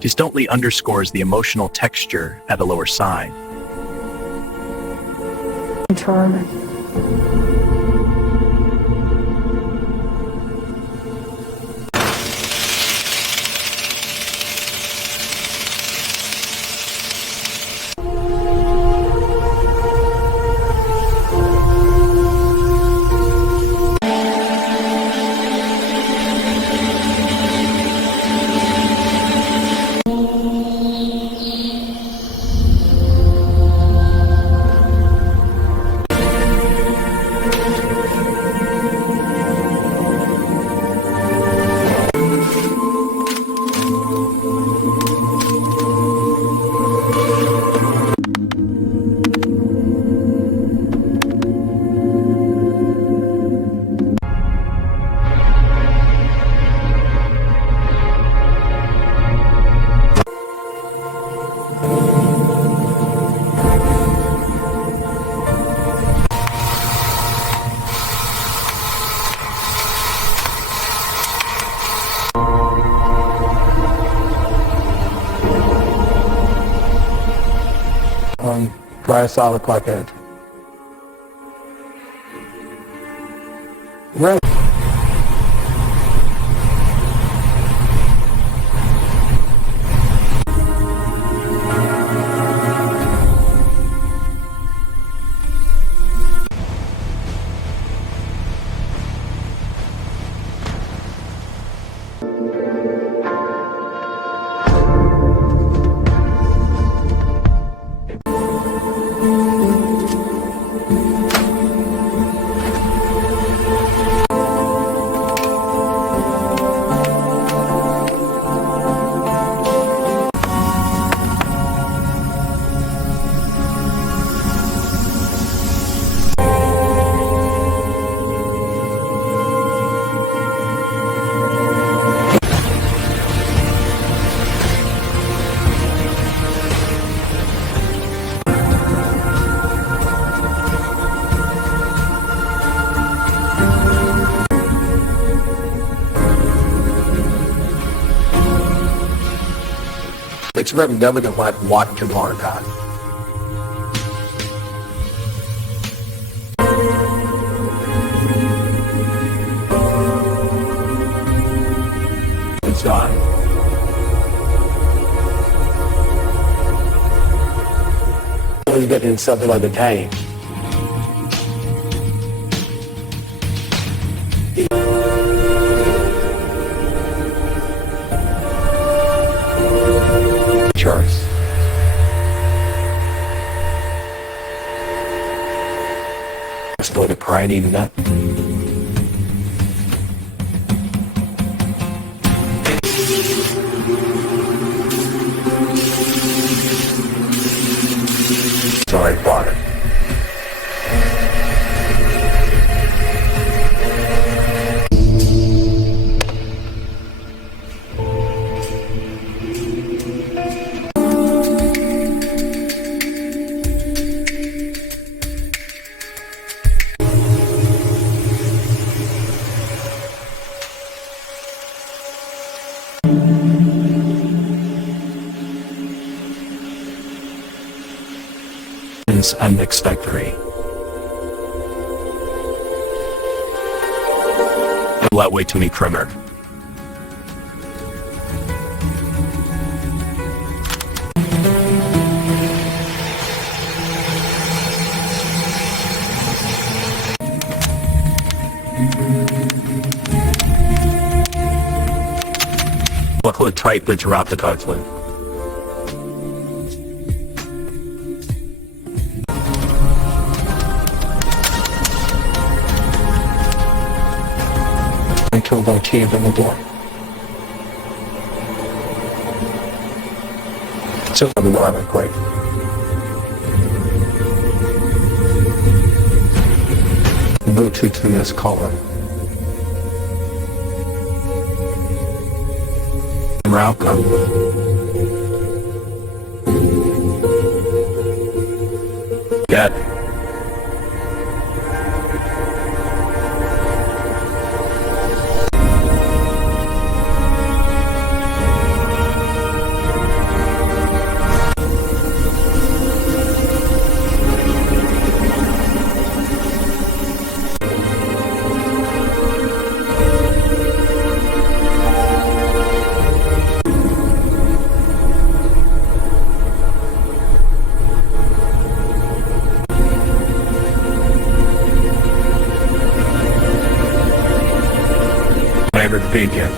Just only underscores the emotional texture at the lower side. Dry solid clock edge. Right. It's very delicate like what to mark on. It's done. You get in something like a tank. Charts. Still the pride even that. Sorry, father. And expectory. Lightweight to me trimmer. Buckle it tightly to wrap the cards in. Until the key in the door. So the alarm quick. Bluetooth to this collar. Route gun. Get. Favorite figure.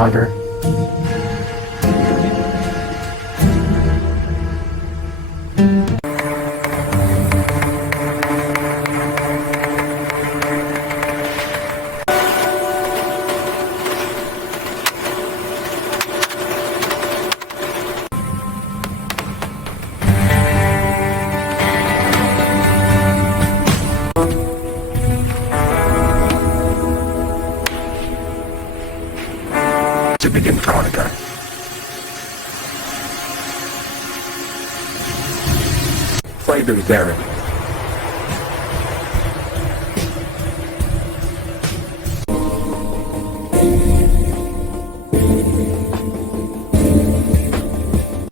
Hunter. To begin Veronica. Flavors there.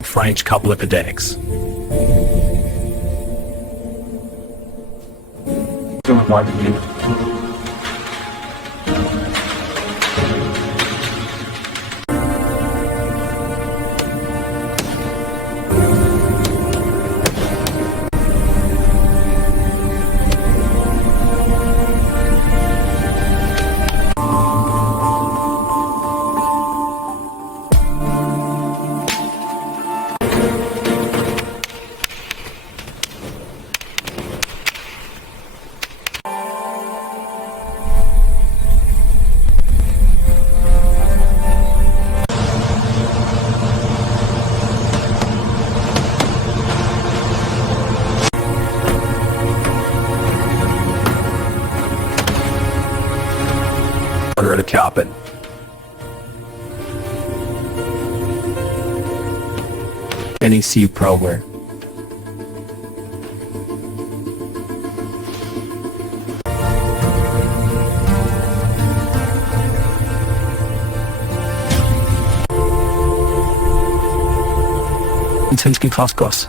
French couple of pedatics. Doing what you Under the cabin. NEC program. Intensky Foskos.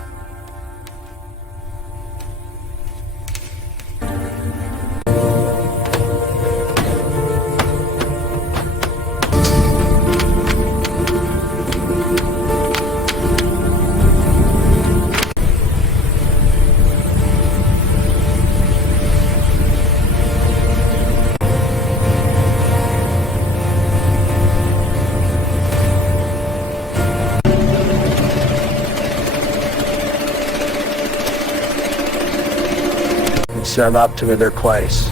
Send them up to their place.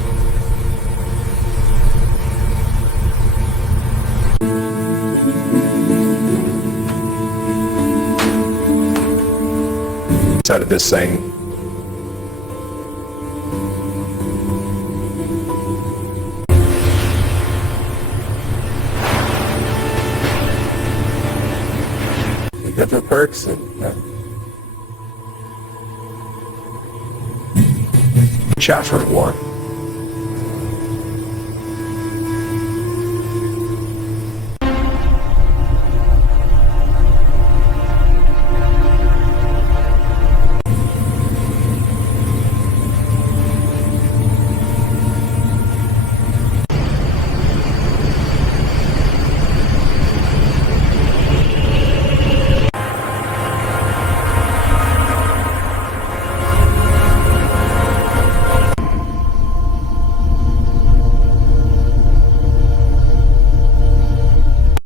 Out of this thing. Different perks and Chafford War.